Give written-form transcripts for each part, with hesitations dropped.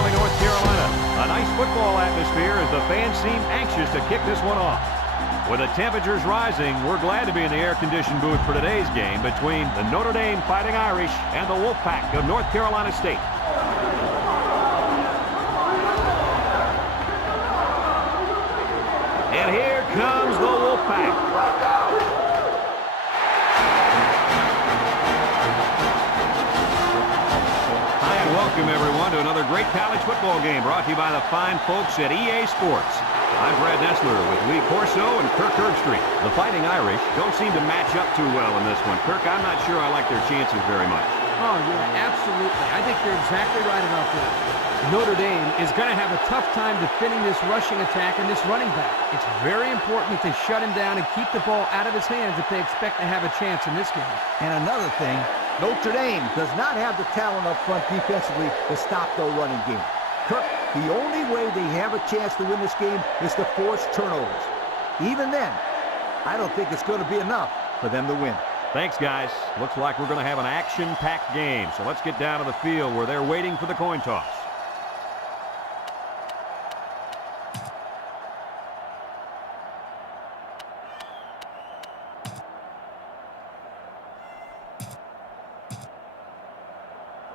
involving North Carolina. A nice football atmosphere as the fans seem anxious to kick this one off. With the temperatures rising, we're glad to be in the air-conditioned booth for today's game between the Notre Dame Fighting Irish and the Wolfpack of North Carolina State. And here comes the Wolfpack. Welcome, everyone, to another great college football game brought to you by the fine folks at EA Sports. I'm Brad Nessler with Lee Corso and Kirk Herbstreit. The Fighting Irish don't seem to match up too well in this one. Kirk, I'm not sure I like their chances very much. Oh, yeah, absolutely. I think you're exactly right about that. Notre Dame is going to have a tough time defending this rushing attack and this running back. It's very important that they shut him down and keep the ball out of his hands if they expect to have a chance in this game. And another thing, Notre Dame does not have the talent up front defensively to stop their running game. Kirk, the only way they have a chance to win this game is to force turnovers. Even then, I don't think it's going to be enough for them to win. Thanks, guys. Looks like we're going to have an action-packed game. So let's get down to the field where they're waiting for the coin toss.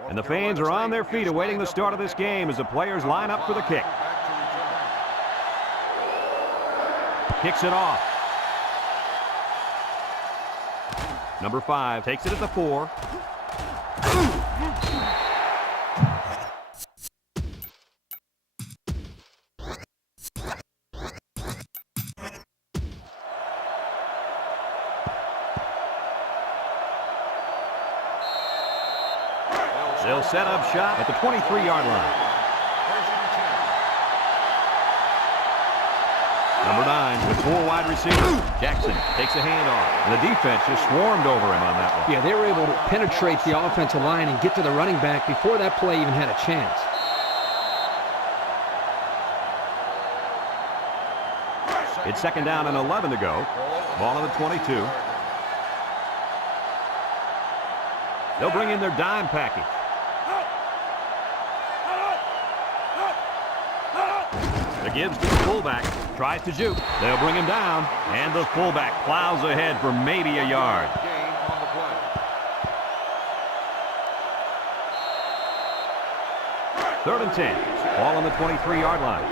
And the fans are on their feet awaiting the start of this game as the players line up for the kick. Kicks it off. Number 5 takes it at the 4. They'll set up shop at the 23-yard line. Number 9 with 4 wide receivers. Jackson takes a handoff. And the defense just swarmed over him on that one. Yeah, they were able to penetrate the offensive line and get to the running back before that play even had a chance. It's 2nd down and 11 to go. Ball on the 22. They'll bring in their dime package. The gives to the fullback. Tries to juke. They'll bring him down. And the fullback plows ahead for maybe a yard. Third and 10. Ball on the 23-yard line.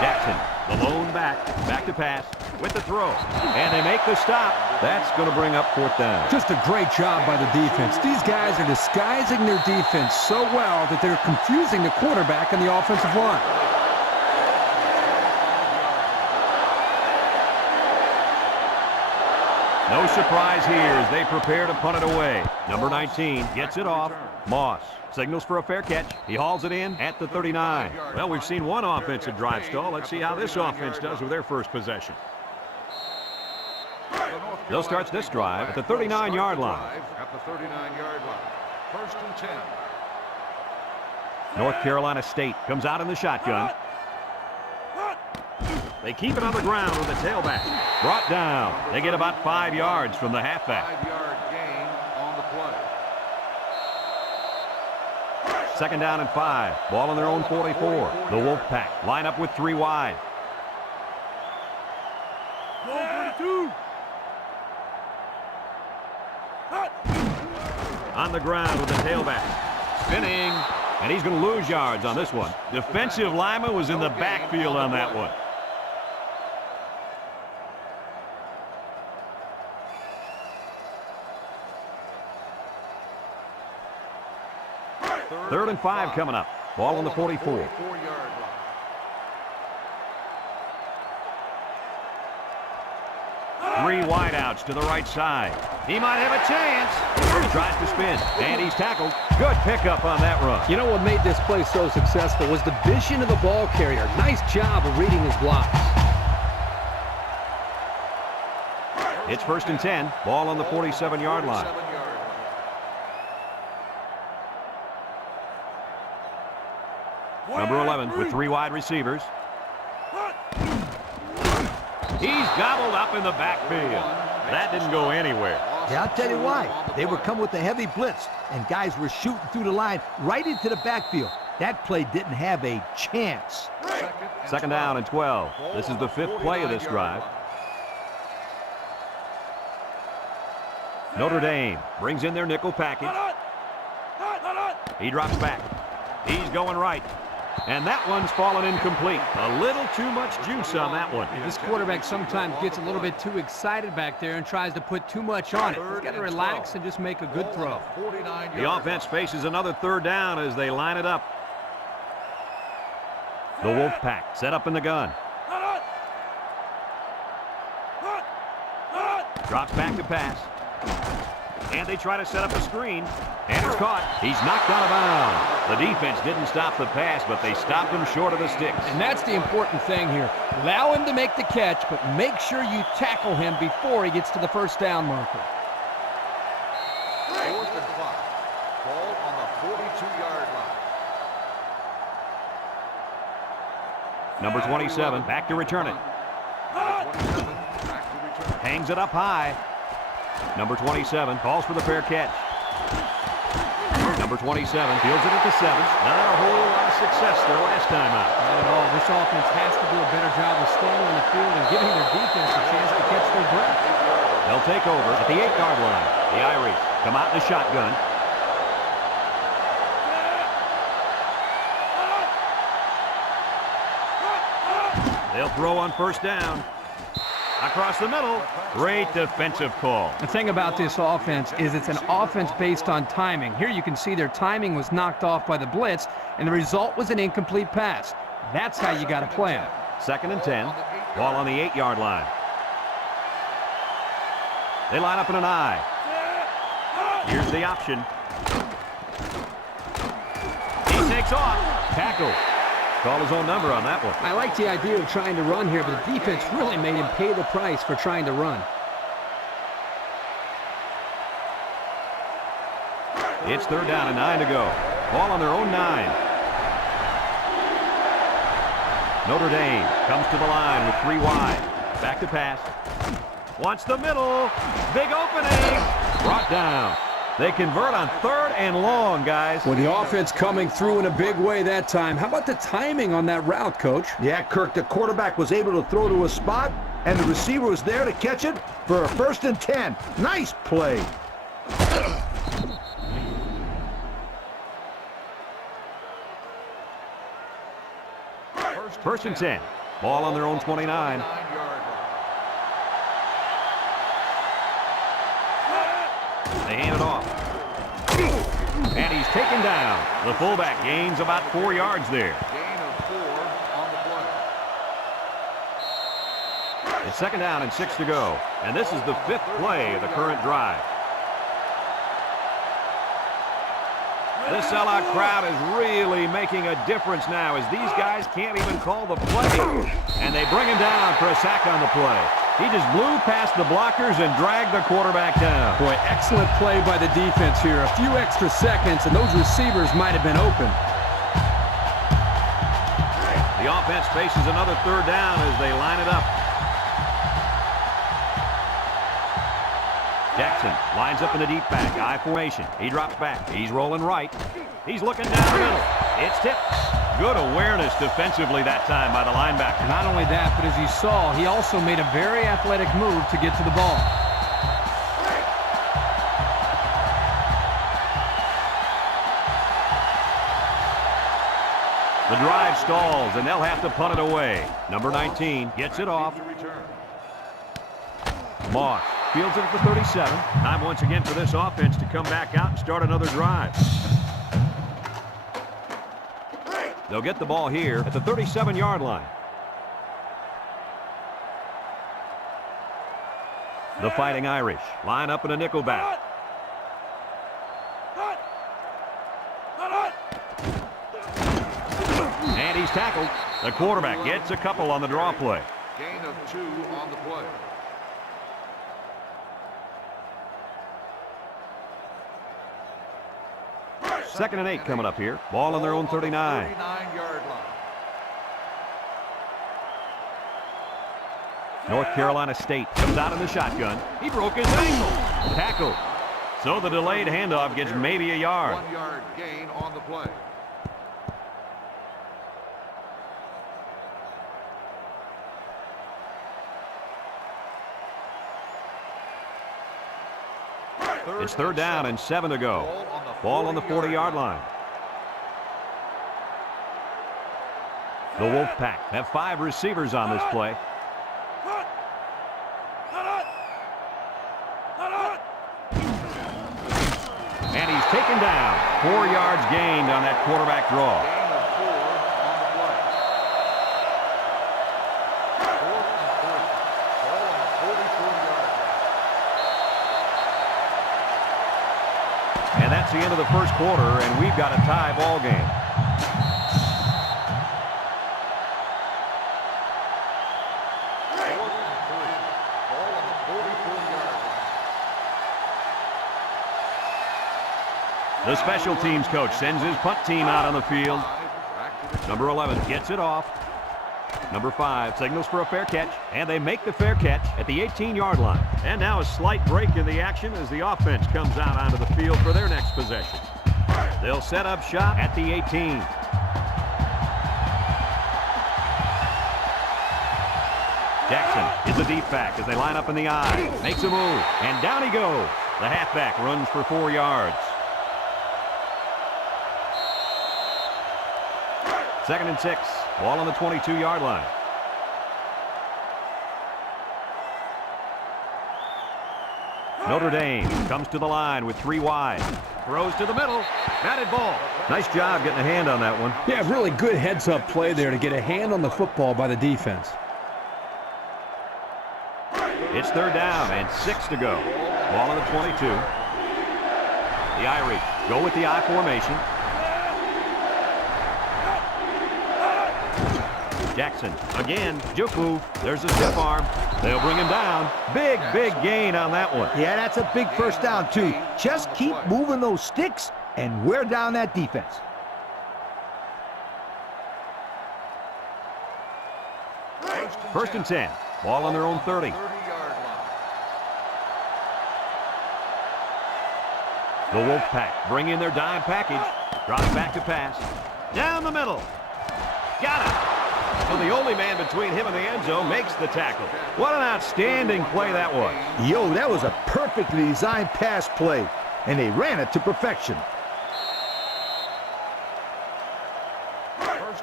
Jackson, the lone back. Back to pass with the throw. And they make the stop. That's going to bring up 4th down. Just a great job by the defense. These guys are disguising their defense so well that they're confusing the quarterback and the offensive line. No surprise here as they prepare to punt it away. Number 19 gets it off. Moss signals for a fair catch. He hauls it in at the 39. Well, we've seen one offensive drive stall. Let's see how this offense does with their first possession. They'll start this drive at the 39-yard line. At the 39-yard line. 1st and 10. North Carolina State comes out in the shotgun. They keep it on the ground with the tailback. Brought down. They get about 5 yards from the halfback. 5-yard gain on the play. 2nd down and 5. Ball on their own 44. The Wolfpack line up with 3 wide. On the ground with the tailback. Spinning. And he's going to lose yards on this one. Defensive lineman was in the backfield on that one. Third and 5 coming up. Ball on the 44. 4-yard line. Three wideouts to the right side. He might have a chance. He tries to spin, and he's tackled. Good pickup on that run. You know what made this play so successful was the vision of the ball carrier. Nice job of reading his blocks. It's 1st and 10. Ball on the 47-yard line. Number 11 with 3 wide receivers. He's gobbled up in the backfield. That didn't go anywhere. Yeah, I'll tell you why. They were coming with a heavy blitz, and guys were shooting through the line right into the backfield. That play didn't have a chance. Second down and 12. This is the 5th play of this drive. Notre Dame brings in their nickel package. He drops back. He's going right. And that one's fallen incomplete. A little too much juice on that one. This quarterback sometimes gets a little bit too excited back there and tries to put too much on it. He's got to relax and just make a good throw. The offense faces another 3rd down as they line it up. The Wolfpack set up in the gun. Drops back to pass. And they try to set up a screen. And it's caught. He's knocked out of bounds. The defense didn't stop the pass, but they stopped him short of the sticks. And that's the important thing here. Allow him to make the catch, but make sure you tackle him before he gets to the 1st down marker. 4th and 5. Ball on the 42-yard line. Number 27, back to return it. 27, back to return. Hangs it up high. Number 27 calls for the fair catch. Number 27 fields it at the 7. Not a whole lot of success their last time out. Not at all. This offense has to do a better job of staying on the field and giving their defense a chance to catch their breath. They'll take over at the 8-yard line. The Irish come out in the shotgun. They'll throw on 1st down. Across the middle. Great defensive call. The thing about this offense is it's an offense based on timing. Here you can see their timing was knocked off by the blitz, and the result was an incomplete pass. That's how you got to play them. 2nd and 10. Ball on the 8-yard line. They line up in an I. Here's the option. He takes off. Tackle. Call his own number on that one. I like the idea of trying to run here, but the defense really made him pay the price for trying to run. It's 3rd down and 9 to go. Ball on their own 9. Notre Dame comes to the line with 3 wide. Back to pass. Wants the middle. Big opening. Brought down. They convert on 3rd and long, guys. Well, the offense coming through in a big way that time. How about the timing on that route, Coach? Yeah, Kirk, the quarterback was able to throw to a spot, and the receiver was there to catch it for a 1st and 10. Nice play. First and 10. Ball on their own 29. They hand it off. And he's taken down. The fullback gains about 4 yards there. Gain of 4 on the play. It's 2nd down and 6 to go. And this is the 5th play of the current drive. This sellout crowd is really making a difference now as these guys can't even call the play. And they bring him down for a sack on the play. He just blew past the blockers and dragged the quarterback down. Boy, excellent play by the defense here. A few extra seconds, and those receivers might have been open. The offense faces another 3rd down as they line it up. Jackson lines up in the deep back. I formation. He drops back. He's rolling right. He's looking down the middle. It's tipped. Good awareness defensively that time by the linebacker. Not only that, but as you saw, he also made a very athletic move to get to the ball. The drive stalls, and they'll have to punt it away. Number 19 gets it off. Moss fields it at the 37. Time once again for this offense to come back out and start another drive. They'll get the ball here at the 37-yard line. The Fighting Irish line up in a nickel back. And he's tackled. The quarterback gets a couple on the draw play. Gain of 2 on the play. Second and 8 coming up here. Ball on their own 39. 39-yard line. North Carolina State comes out in the shotgun. He broke his ankle. Tackle. So the delayed handoff gets maybe a yard. 1 yard gain on the play. It's third down and 7 to go. Ball on the 40-yard line. The Wolfpack have 5 receivers on this play. And he's taken down. 4 yards gained on that quarterback draw. Gain of 4 on the play. 4th and 3. Ball on the 44-yard line. And that's the end of the first quarter, and we've got a tie ball game. The special teams coach sends his punt team out on the field. Number 11 gets it off. Number 5 signals for a fair catch, and they make the fair catch at the 18-yard line. And now a slight break in the action as the offense comes out onto the field for their next possession. They'll set up shop at the 18. Jackson is a deep back as they line up in the I. Makes a move, and down he goes. The halfback runs for 4 yards. 2nd and 6. Ball on the 22-yard line. Notre Dame comes to the line with 3 wide. Throws to the middle. Batted ball. Nice job getting a hand on that one. Yeah, really good heads-up play there to get a hand on the football by the defense. It's third down and 6 to go. Ball on the 22. The Irish go with the I formation. Jackson again. Juke move. There's a stiff arm. They'll bring him down. Big gain on that one. Yeah, that's a big first down, too. Just keep moving those sticks and wear down that defense. First and 10. Ball on their own 30. 30-yard line. The Wolfpack bring in their dime package. Drops back to pass. Down the middle. Got it. So the only man between him and the end zone makes the tackle. What an outstanding play that was. Yo, that was a perfectly designed pass play, and they ran it to perfection.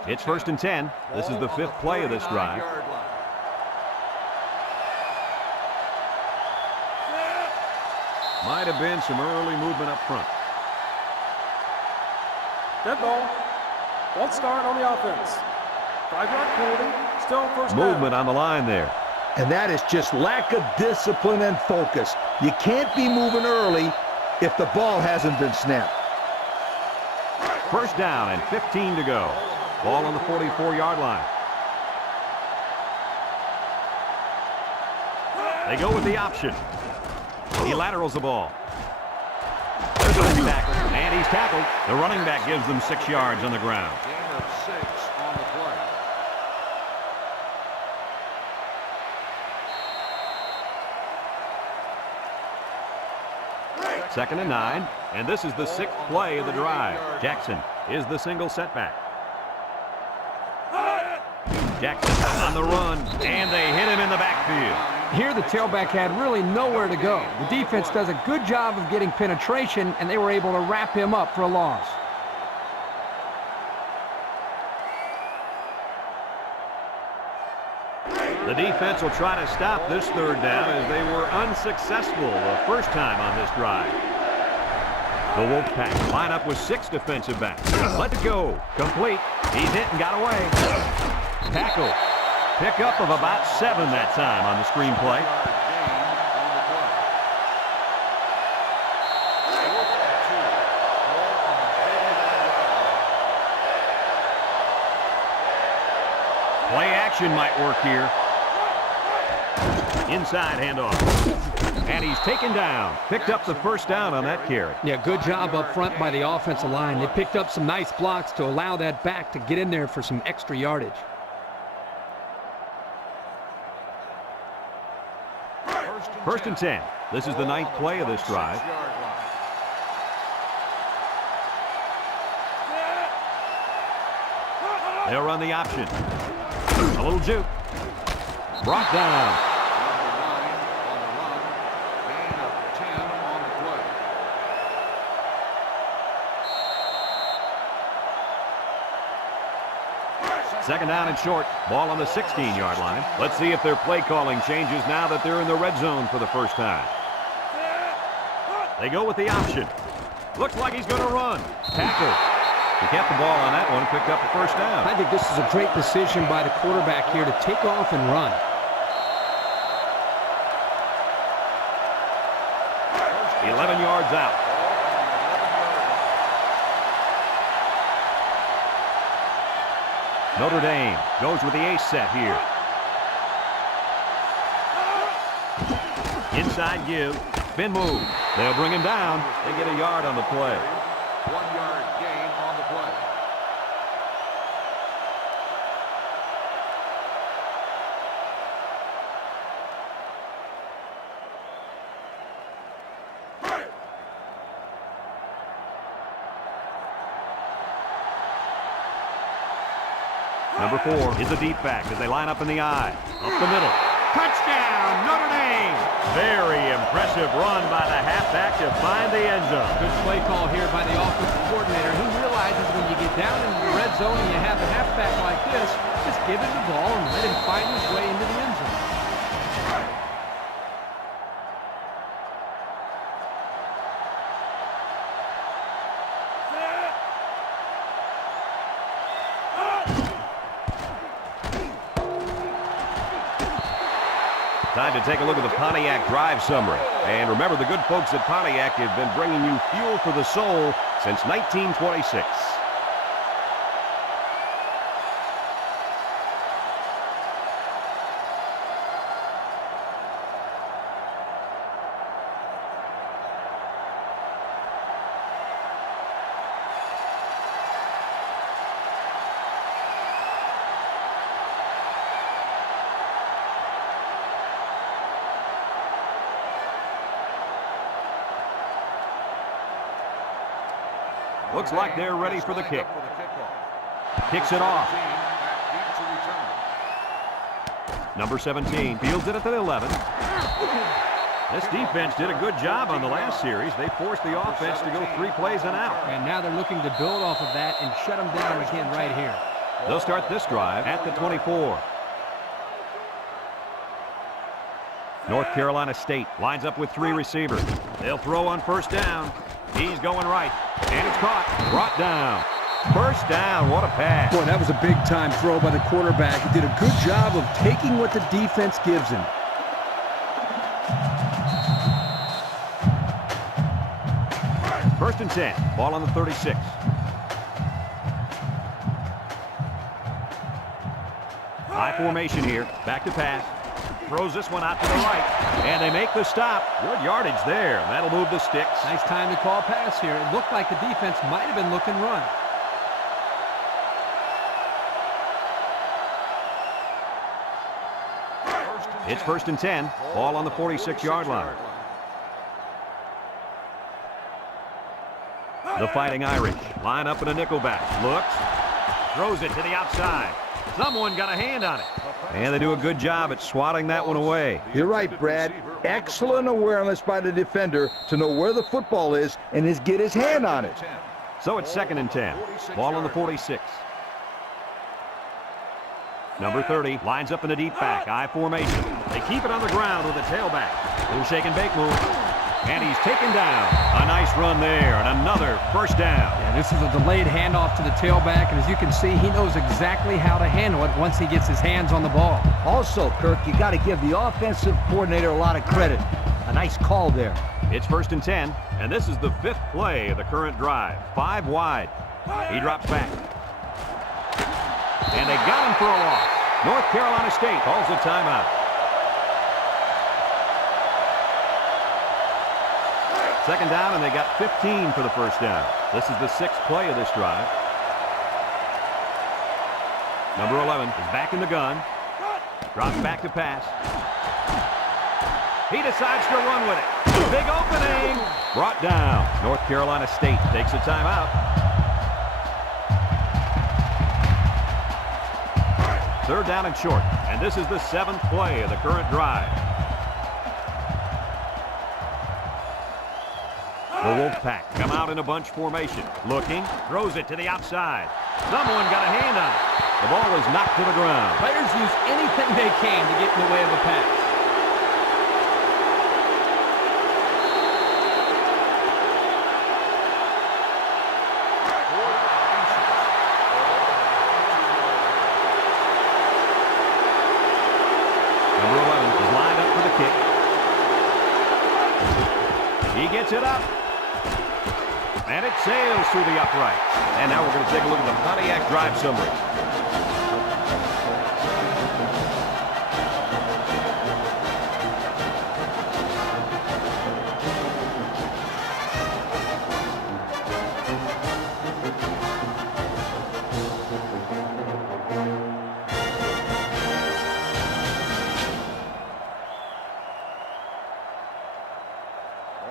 It's first and 10. This is the 5th play of this drive. Might have been some early movement up front. Dead ball. False start on the offense. 5-yard penalty. Still first down. Movement on the line there. And that is just lack of discipline and focus. You can't be moving early if the ball hasn't been snapped. First down and 15 to go. Ball on the 44-yard line. They go with the option. He laterals the ball. There's a running back, and he's tackled. The running back gives them 6 yards on the ground. Gain of 6 on the play. Second and 9, and this is the 6th play of the drive. Jackson is the single setback. Jackson on the run, and they hit him in the backfield. Here the tailback had really nowhere to go. The defense does a good job of getting penetration, and they were able to wrap him up for a loss. The defense will try to stop this third down as they were unsuccessful the first time on this drive. The Wolfpack line up with 6 defensive backs. Let it go. Complete. He's hit and got away. Tackle. Pickup of about 7 that time on the screen play. Play action might work here. Inside handoff. And he's taken down. Picked up the first down on that carry. Yeah, good job up front by the offensive line. They picked up some nice blocks to allow that back to get in there for some extra yardage. First and 10. This is the 9th play of this drive. They'll run the option. A little juke. Brought down. Second down and short. Ball on the 16-yard line. Let's see if their play calling changes now that they're in the red zone for the first time. They go with the option. Looks like he's going to run. Tackle. He kept the ball on that one, picked up the first down. I think this is a great decision by the quarterback here to take off and run. First 11 yards out. Notre Dame goes with the ace set here. Inside give. Spin move. They'll bring him down. They get a yard on the play. 1 yard gain on the play. Number 4 is a deep back as they line up in the I. Up the middle. Touchdown, Notre Dame! Very impressive run by the halfback to find the end zone. Good play call here by the offensive coordinator. He realizes when you get down into the red zone and you have a halfback like this, just give him the ball and let him find his way into the end zone. Time to take a look at the Pontiac drive summary. And remember, the good folks at Pontiac have been bringing you fuel for the soul since 1926. Looks like they're ready for the kick. Kicks it off. Number 17 fields it at the 11. This defense did a good job on the last series. They forced the offense to go 3 plays and out. And now they're looking to build off of that and shut them down again right here. They'll start this drive at the 24. North Carolina State lines up with 3 receivers. They'll throw on first down. He's going right. And it's caught. Brought down. First down. What a pass. Boy, that was a big-time throw by the quarterback. He did a good job of taking what the defense gives him. First and 10. Ball on the 36. High formation here. Back to pass. Throws this one out to the right. And they make the stop. Good yardage there. That'll move the sticks. Nice time to call pass here. It looked like the defense might have been looking run. It's first and 10. Ball on the 46-yard line. The Fighting Irish line up in a nickelback. Looks. Throws it to the outside. Someone got a hand on it. And they do a good job at swatting that one away. You're right, Brad. Excellent awareness by the defender to know where the football is and get his hand on it. So it's second and 10. Ball on the 46. Number 30 lines up in a deep back. I formation. They keep it on the ground with a tailback. Little shake and bake move. And he's taken down. A nice run there, and another first down. Yeah, this is a delayed handoff to the tailback, and as you can see, he knows exactly how to handle it once he gets his hands on the ball. Also, Kirk, you got to give the offensive coordinator a lot of credit. A nice call there. It's first and 10, and this is the 5th play of the current drive. 5 wide. He drops back. And they got him for a loss. North Carolina State calls a timeout. Second down, and they got 15 for the first down. This is the 6th play of this drive. Number 11 is back in the gun. Drops back to pass. He decides to run with it. Big opening. Brought down. North Carolina State takes a timeout. Third down and short. And this is the 7th play of the current drive. The Wolfpack come out in a bunch formation. Looking, throws it to the outside. Someone got a hand on it. The ball is knocked to the ground. Players use anything they can to get in the way of a pass. Number 11 is lined up for the kick. He gets it up. And it sails through the upright. And now we're going to take a look at the Pontiac drive summary.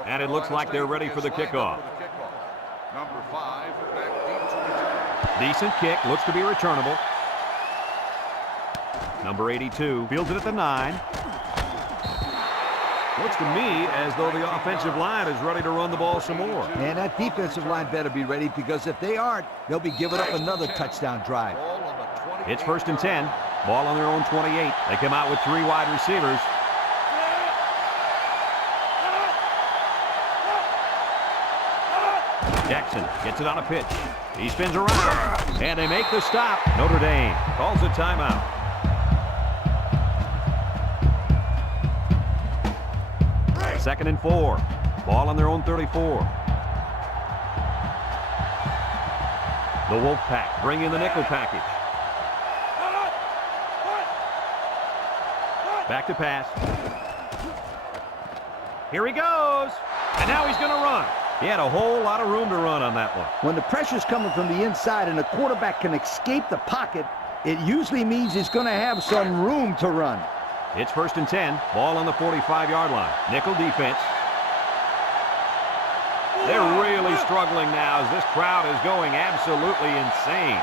And it looks like they're ready for the kickoff. Number 5, back deep to return. Decent kick, looks to be returnable. Number 82 fields it at the 9. Looks to me as though the offensive line is ready to run the ball some more. And that defensive line better be ready, because if they aren't, they'll be giving up another touchdown drive. It's 1st and 10. Ball on their own 28. They come out with 3 wide receivers. Jackson gets it on a pitch. He spins around, and they make the stop. Notre Dame calls a timeout. Second and 4. Ball on their own 34. The Wolfpack bring in the nickel package. Back to pass. Here he goes. And now he's going to run. He had a whole lot of room to run on that one. When the pressure's coming from the inside and the quarterback can escape the pocket, it usually means he's going to have some room to run. It's 1st and 10. Ball on the 45-yard line. Nickel defense. They're really struggling now as this crowd is going absolutely insane.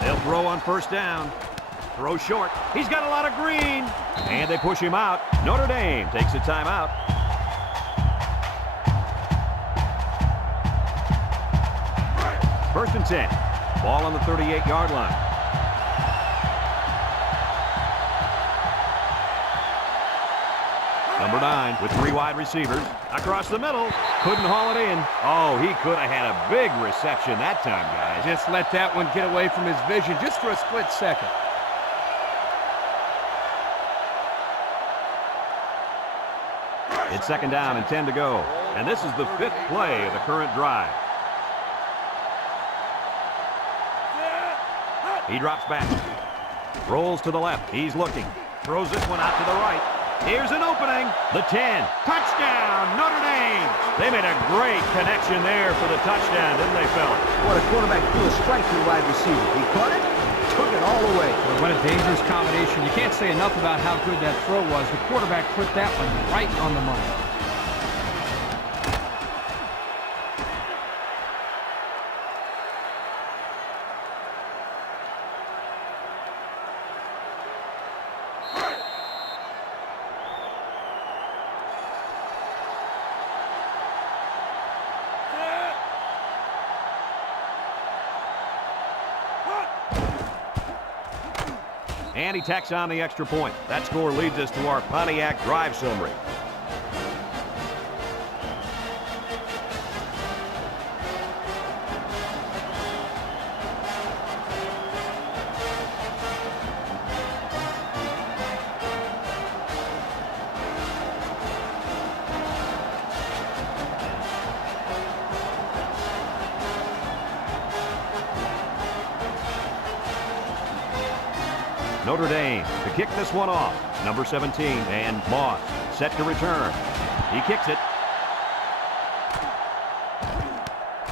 They'll throw on 1st down. Throw short. He's got a lot of green. And they push him out. Notre Dame takes a timeout. First and 10. Ball on the 38-yard line. Number 9 with 3 wide receivers. Across the middle. Couldn't haul it in. Oh, he could have had a big reception that time, guys. Just let that one get away from his vision just for a split second. It's 2nd down and 10 to go. And this is the 5th play of the current drive. He drops back. Rolls to the left. He's looking. Throws this one out to the right. Here's an opening. The 10. Touchdown, Notre Dame. They made a great connection there for the touchdown, didn't they, fellas? What a quarterback threw a strike to the wide receiver. He caught it, took it all the way. Well, what a dangerous combination. You can't say enough about how good that throw was. The quarterback put that one right on the money. And he tacks on the extra point. That score leads us to our Pontiac drive summary. Notre Dame to kick this one off. Number 17, and Moss set to return. He kicks it.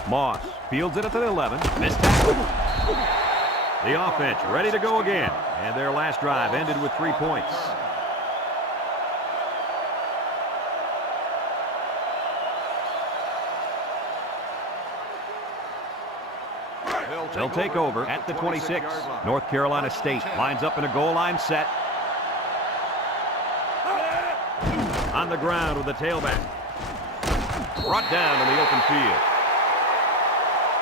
Moss fields it at the 11. Missed tackle. The offense ready to go again. And their last drive ended with 3 points. They'll take over at the 26. North Carolina State lines up in a goal line set. On the ground with the tailback. Brought down in the open field.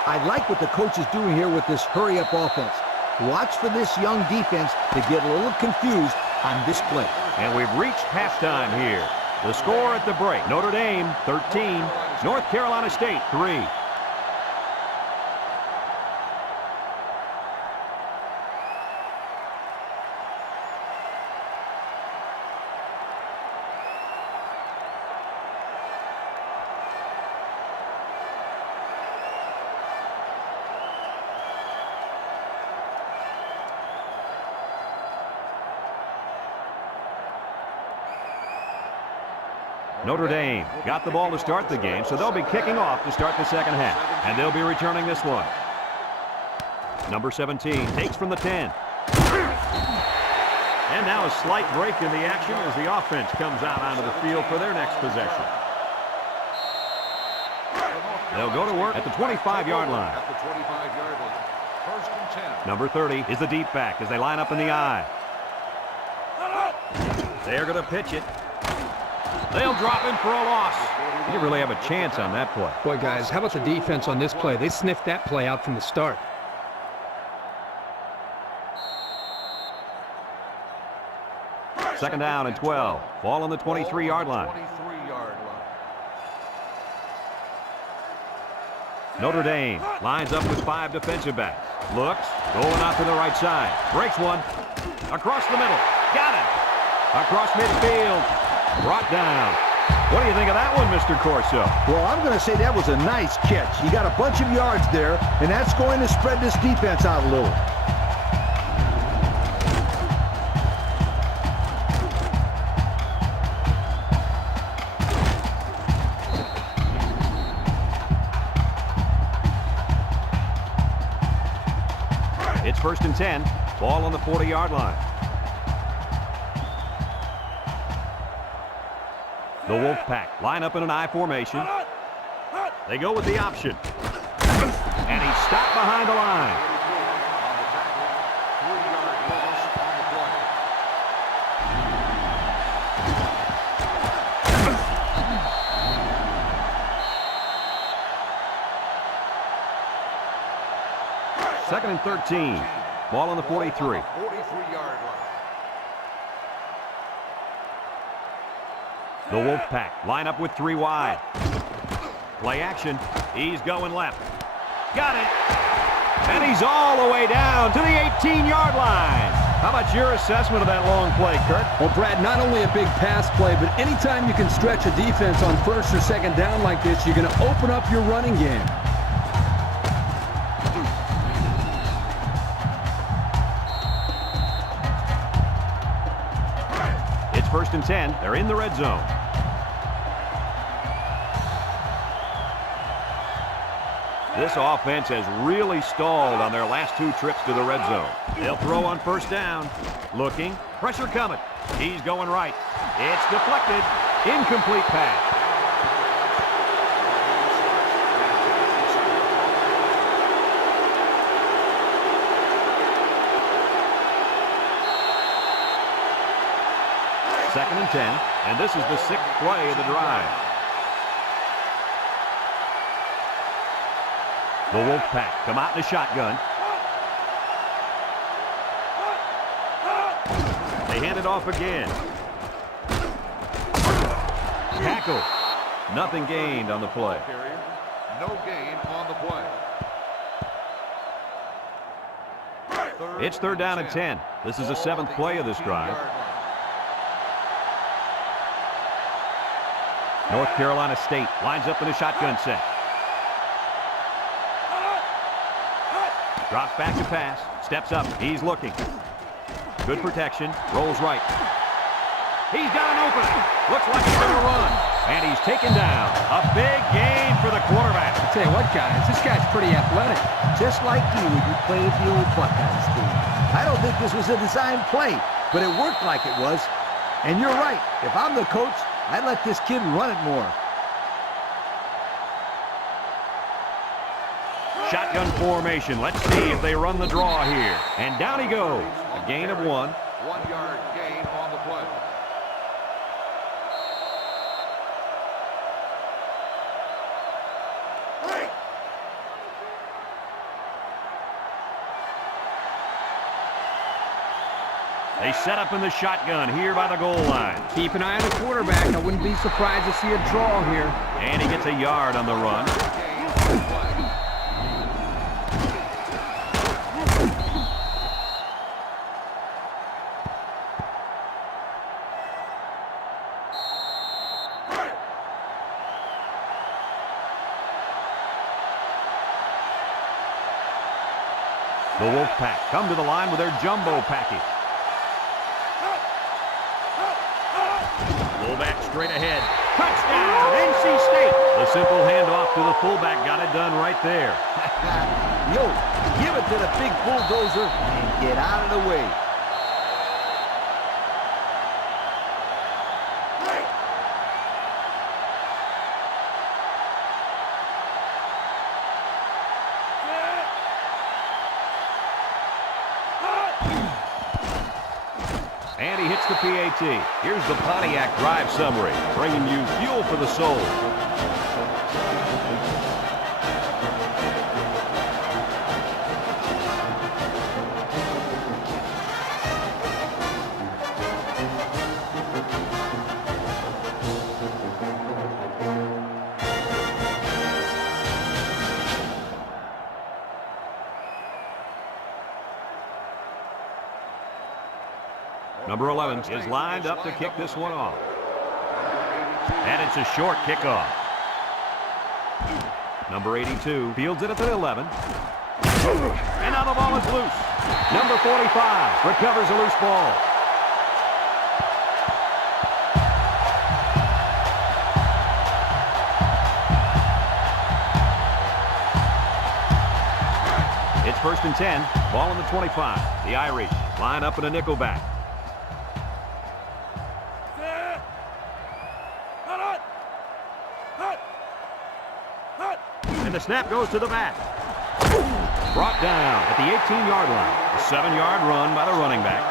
I like what the coach is doing here with this hurry-up offense. Watch for this young defense to get a little confused on this play. And we've reached halftime here. The score at the break, Notre Dame 13, North Carolina State 3. Notre Dame got the ball to start the game, so they'll be kicking off to start the second half. And they'll be returning this one. Number 17 takes from the 10. And now a slight break in the action as the offense comes out onto the field for their next possession. They'll go to work at the 25-yard line. At the 25-yard line. First and 10. Number 30 is the deep back as they line up in the I. They're going to pitch it. They'll drop him for a loss. He didn't really have a chance on that play. Boy, guys, how about the defense on this play? They sniffed that play out from the start. Second down and 12. Ball on the 23-yard line. 23-yard line. Notre Dame lines up with 5 defensive backs. Looks, going out to the right side. Breaks one. Across the middle. Got it. Across midfield. Brought down. What do you think of that one, Mr. Corso? Well, I'm going to say that was a nice catch. He got a bunch of yards there, and that's going to spread this defense out a little. It's first and 10. Ball on the 40-yard line. The Wolfpack line up in an I formation. They go with the option. And he's stopped behind the line. On the tackle, 3-yard loss on the play. Second and 13. Ball on the 43. 43-yard line. The Wolfpack line up with 3 wide. Play action. He's going left. Got it. And he's all the way down to the 18-yard line. How about your assessment of that long play, Kurt? Well, Brad, not only a big pass play, but anytime you can stretch a defense on first or second down like this, you're going to open up your running game. It's first and 10. They're in the red zone. This offense has really stalled on their last 2 trips to the red zone. They'll throw on first down. Looking. Pressure coming. He's going right. It's deflected. Incomplete pass. Second and 10, and this is the 6th play of the drive. The Wolfpack come out in a shotgun. They hand it off again. Tackle. Nothing gained on the play. No gain on the play. It's third down and 10. This is the 7th play of this drive. North Carolina State lines up in a shotgun set. Drops back to pass. Steps up. He's looking. Good protection. Rolls right. He's got an opening. Looks like he's going to run. And he's taken down. A big gain for the quarterback. I tell you what, guys, this guy's pretty athletic. Just like you when you played the old Buckeyes team. I don't think this was a design play, but it worked like it was. And you're right. If I'm the coach, I'd let this kid run it more. Shotgun formation. Let's see if they run the draw here. And down he goes. A gain of 1. 1 yard gain on the play. They set up in the shotgun here by the goal line. Keep an eye on the quarterback. I wouldn't be surprised to see a draw here. And he gets a yard on the run. Gain on the play. The Wolfpack come to the line with their jumbo package. Fullback straight ahead. Touchdown, NC State. The simple handoff to the fullback got it done right there. Yo, give it to the big bulldozer and get out of the way. And he hits the PAT. Here's the Pontiac drive summary, bringing you fuel for the soul. Number 11 is lined up to kick this one off. And it's a short kickoff. Number 82 fields it at the 11. And now the ball is loose. Number 45 recovers a loose ball. It's 1st and 10. Ball on the 25. The Irish line up in a nickelback. The snap goes to the back. Brought down at the 18-yard line. A 7-yard run by the running back.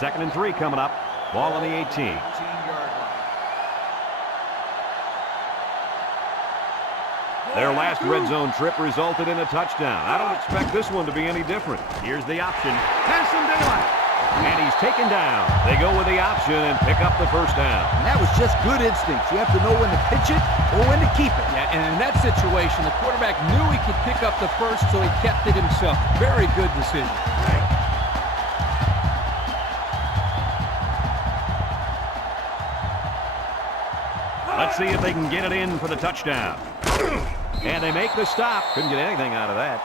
Second and 3 coming up. Ball on the 18. Their last red zone trip resulted in a touchdown. I don't expect this one to be any different. Here's the option. Has some daylight. And he's taken down. They go with the option and pick up the first down. And that was just good instincts. You have to know when to pitch it or when to keep it. Yeah, and in that situation, the quarterback knew he could pick up the first, so he kept it himself. Very good decision. Let's see if they can get it in for the touchdown. And they make the stop. Couldn't get anything out of that.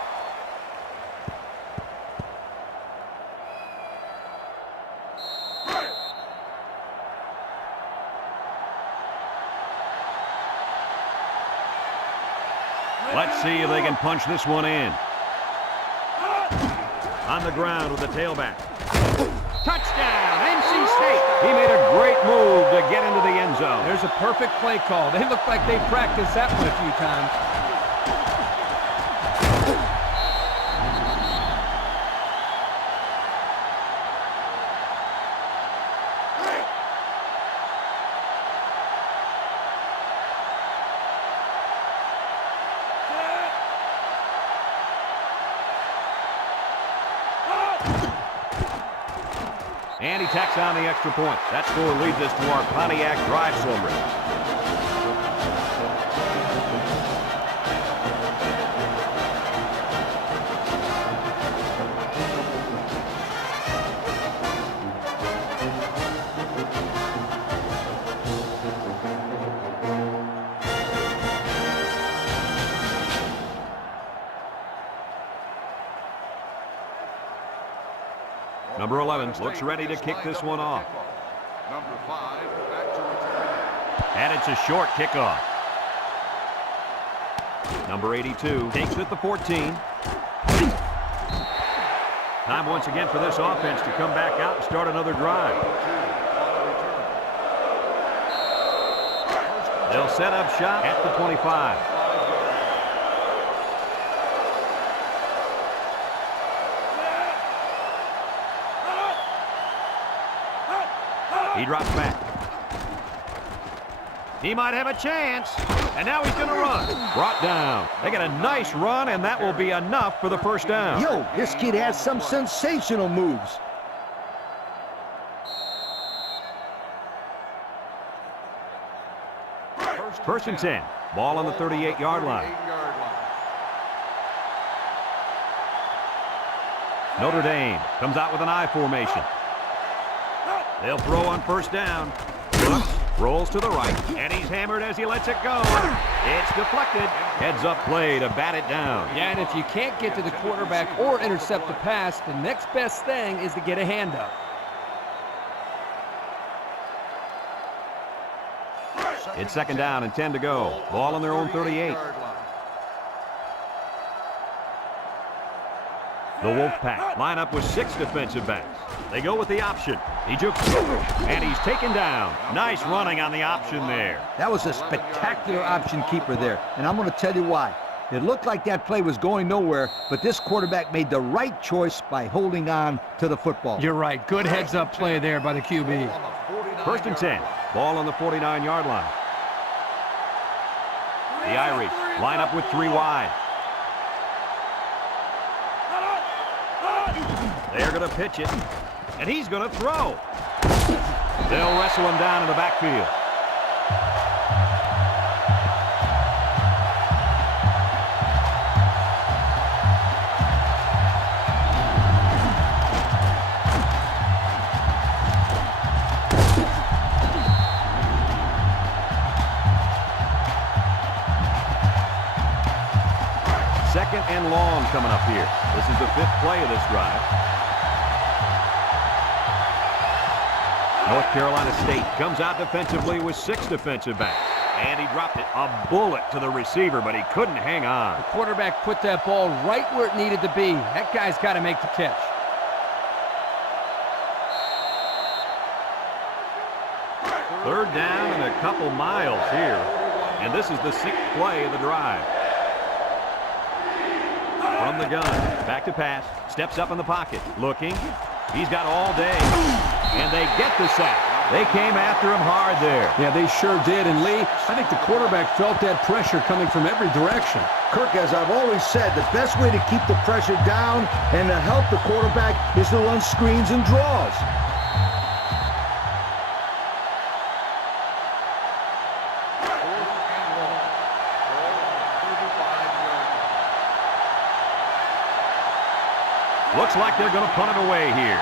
Let's see if they can punch this one in. On the ground with the tailback. Touchdown, NC State. He made a great move to get into the end zone. There's a perfect play call. They look like they practiced that one a few times. And he tacks on the extra point. That score leads us to our Pontiac drive summary. Number 11 looks ready to kick this one off. Number 5 back to return. And it's a short kickoff. Number 82 takes it at the 14. Time once again for this offense to come back out and start another drive. They'll set up shop at the 25. He drops back. He might have a chance. And now he's going to run. Brought down. They get a nice run, and that will be enough for the first down. Yo, this kid has some sensational moves. First and 10. Ball on the 38-yard line. Notre Dame comes out with an I formation. They'll throw on first down. Looks, rolls to the right, and he's hammered as he lets it go. It's deflected. Heads up play to bat it down. Yeah, and if you can't get to the quarterback or intercept the pass, the next best thing is to get a hand up. It's second down and 10 to go. Ball on their own 38. The Wolfpack line up with 6 defensive backs. They go with the option. He jukes, and he's taken down. Nice running on the option there. That was a spectacular option keeper there, and I'm going to tell you why. It looked like that play was going nowhere, but this quarterback made the right choice by holding on to the football. You're right. Good heads-up play there by the QB. First and 10. Ball on the 49-yard line. The Irish line up with 3 wide. They're going to pitch it, and he's going to throw. They'll wrestle him down in the backfield. Second and long coming up here. This is the 5th play of this drive. North Carolina State comes out defensively with 6 defensive backs. And he dropped it. A bullet to the receiver, but he couldn't hang on. The quarterback put that ball right where it needed to be. That guy's got to make the catch. Third down and a couple miles here. And this is the 6th play of the drive. From the gun, back to pass, steps up in the pocket, looking. He's got all day, and they get the sack. They came after him hard there. Yeah, they sure did. And Lee, I think the quarterback felt that pressure coming from every direction. Kirk, as I've always said, the best way to keep the pressure down and to help the quarterback is to run screens and draws. Looks like they're going to punt it away here.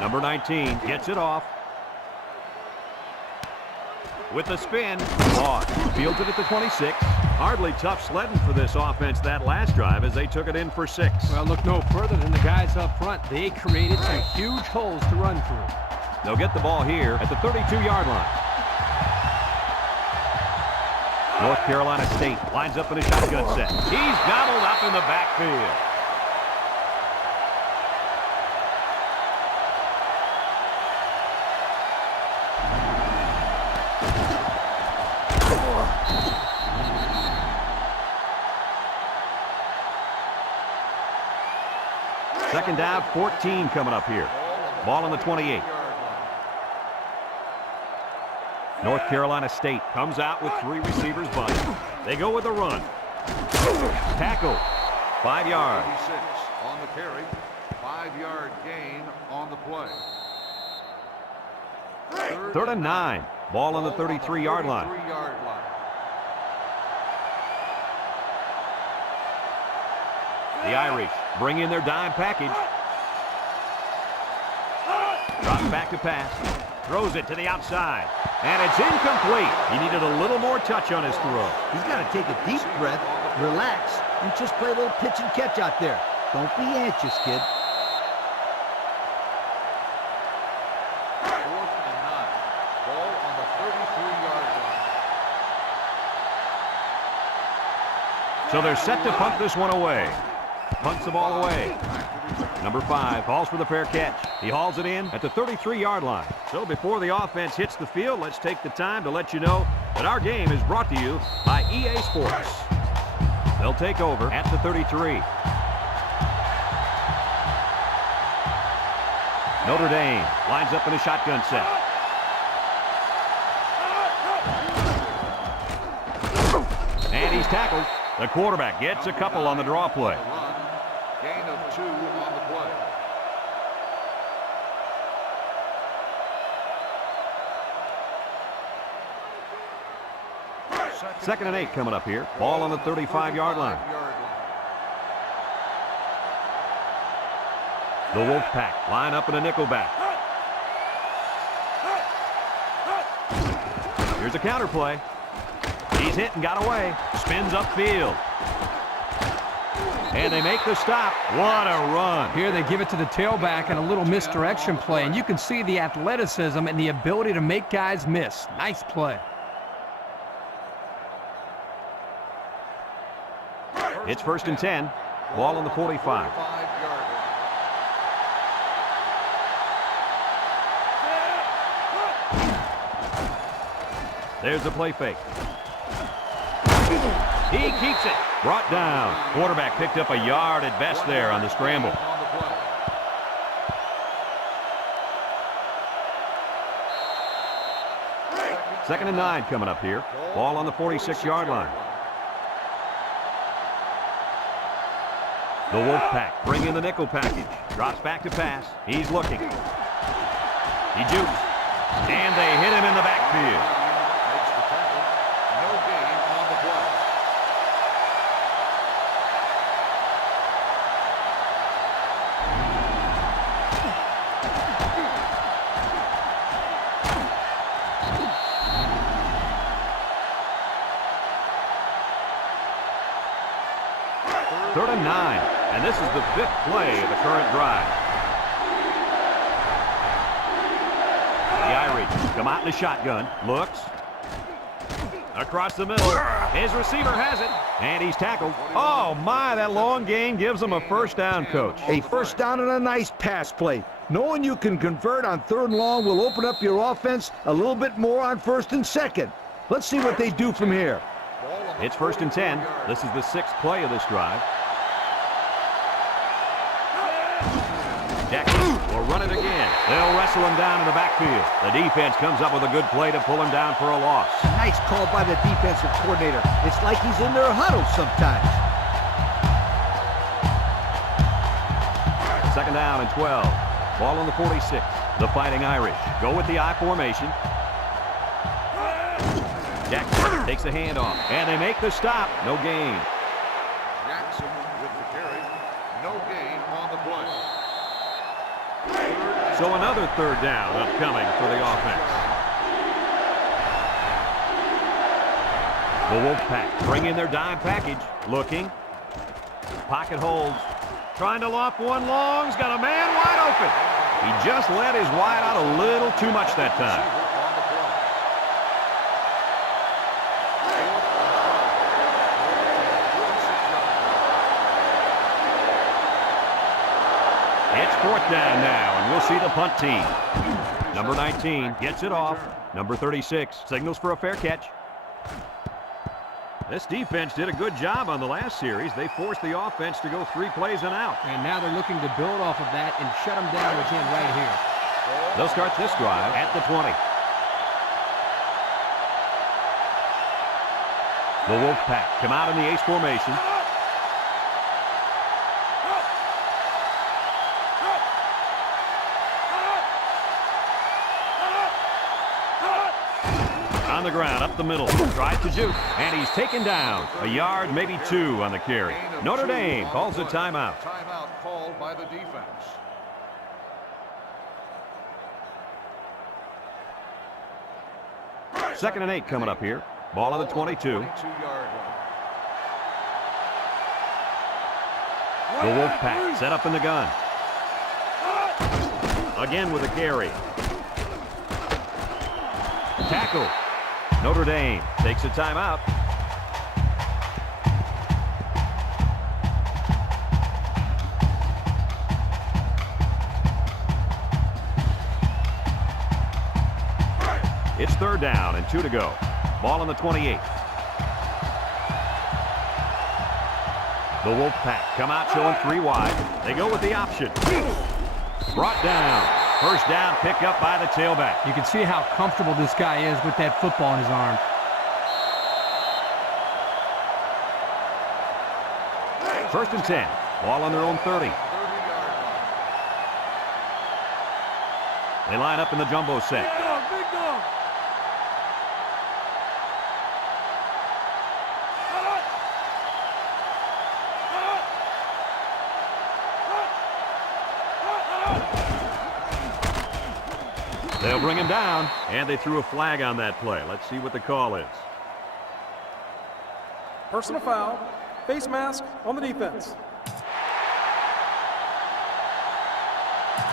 Number 19 gets it off. With the spin, lost. Fields it at the 26. Hardly tough sledding for this offense that last drive as they took it in for 6. Well, look no further than the guys up front. They created some huge holes to run through. They'll get the ball here at the 32-yard line. North Carolina State lines up in a shotgun set. He's gobbled up in the backfield. Second down, 14 coming up here. Ball on the 28. North Carolina State comes out with 3 receivers bunch. They go with a run. Tackle. 5 yards. 36 on the carry. 5-yard gain on the play. Third and 9. Ball on the 33-yard line. The Irish bring in their dime package. Drops back to pass. Throws it to the outside. And it's incomplete. He needed a little more touch on his throw. He's got to take a deep breath, relax, and just play a little pitch and catch out there. Don't be anxious, kid. 4th and 9. Ball on the 33-yard line. So they're set to punt this one away. Punts the ball away. Number 5 calls for the fair catch. He hauls it in at the 33-yard line. So before the offense hits the field, let's take the time to let you know that our game is brought to you by EA Sports. They'll take over at the 33. Notre Dame lines up in a shotgun set. And he's tackled. The quarterback gets a couple on the draw play. Gain of 2 on the play. Second and 8 coming up here. Ball on the 35-yard line. The Wolfpack line up in a nickel back. Here's a counter play. He's hit and got away. Spins upfield. And they make the stop. What a run. Here they give it to the tailback and a little misdirection play, and you can see the athleticism and the ability to make guys miss. Nice play. It's first and 10. Ball on the 45. There's the play fake. He keeps it. Brought down. Quarterback picked up a yard at best there on the scramble. Second and 9 coming up here. Ball on the 46-yard line. The Wolfpack bring in the nickel package. Drops back to pass. He's looking. He jukes. And they hit him in the backfield. Third and 9, and this is the 5th play of the current drive. The Irish come out in the shotgun, looks. Across the middle, his receiver has it, and he's tackled. Oh my, that long gain gives him a first down, Coach. A first down and a nice pass play. Knowing you can convert on 3rd and long will open up your offense a little bit more on 1st and 2nd. Let's see what they do from here. It's first and 10. This is the 6th play of this drive. Jackson will run it again. They'll wrestle him down in the backfield. The defense comes up with a good play to pull him down for a loss. Nice call by the defensive coordinator. It's like he's in their huddle sometimes. Second down and 12. Ball on the 46. The Fighting Irish go with the I formation. Jackson takes the handoff, and they make the stop. No gain. Jackson with the carry. No gain on the play. So another 3rd down upcoming for the offense. The Wolfpack bring in their dime package. Looking. Pocket holds. Trying to loft one long. He's got a man wide open. He just let his wide out a little too much that time. It's 4th down now, and we'll see the punt team. Number 19 gets it off. Number 36 signals for a fair catch. This defense did a good job on the last series. They forced the offense to go 3 plays and out. And now they're looking to build off of that and shut them down again right here. They'll start this drive at the 20. The Wolfpack come out in the ace formation. On the ground, up the middle, tries to juke, and he's taken down. A yard, maybe 2 on the carry. Notre Dame calls a timeout. Timeout called by the defense. Second and 8 coming up here. Ball on the 22. The Wolfpack set up in the gun. Again with a carry. Tackle. Notre Dame takes a timeout. It's 3rd down and 2 to go. Ball on the 28. The Wolfpack come out showing 3 wide. They go with the option. Brought down. 1st down, picked up by the tailback. You can see how comfortable this guy is with that football in his arm. First and 10. Ball on their own 30. They line up in the jumbo set. Big dog, big dog. They'll bring him down, and they threw a flag on that play. Let's see what the call is. Personal foul. Face mask on the defense.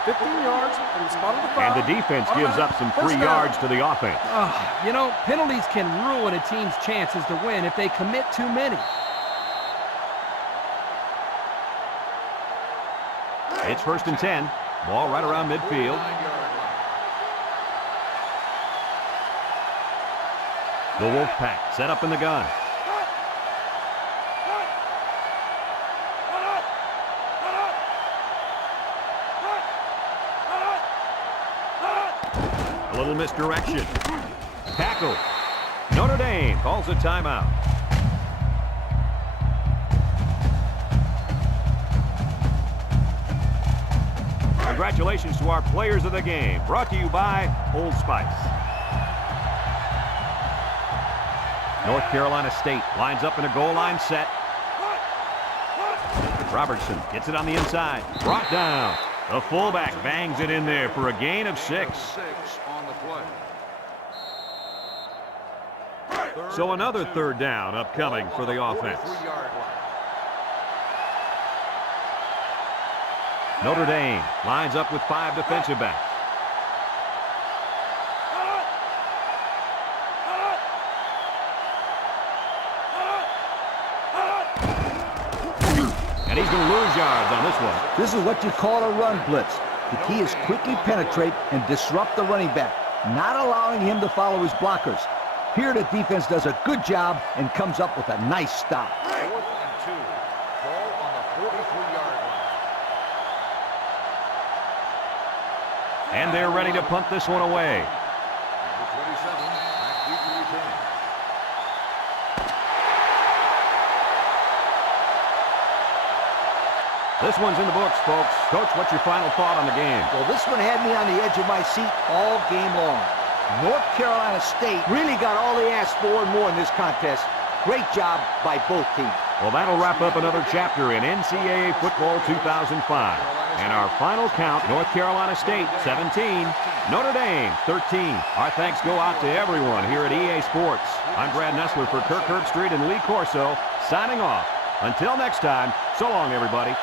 15 yards from the spot of the foul. And the defense gives up some free yards to the offense. You know, penalties can ruin a team's chances to win if they commit too many. It's 1st and 10. Ball right around midfield. The Wolfpack set up in the gun. A little misdirection. Tackle. Notre Dame calls a timeout. Congratulations to our players of the game. Brought to you by Old Spice. North Carolina State lines up in a goal line set. Robertson gets it on the inside. Brought down. The fullback bangs it in there for a gain of 6. On the play. So another 3rd down upcoming for the offense. Notre Dame lines up with 5 defensive backs. And he's going to lose yards on this one. This is what you call a run blitz. The key is quickly penetrate and disrupt the running back, not allowing him to follow his blockers. Here the defense does a good job and comes up with a nice stop. 4th and 2. Ball on the 43-yard line. And they're ready to punt this one away. Number 27, back deep to return. This one's in the books, folks. Coach, what's your final thought on the game? Well, this one had me on the edge of my seat all game long. North Carolina State really got all they asked for and more in this contest. Great job by both teams. Well, that'll wrap up another chapter in NCAA football 2005. And our final count, North Carolina State 17, Notre Dame 13. Our thanks go out to everyone here at EA Sports. I'm Brad Nessler for Kirk Herbstreit and Lee Corso, signing off. Until next time, so long, everybody.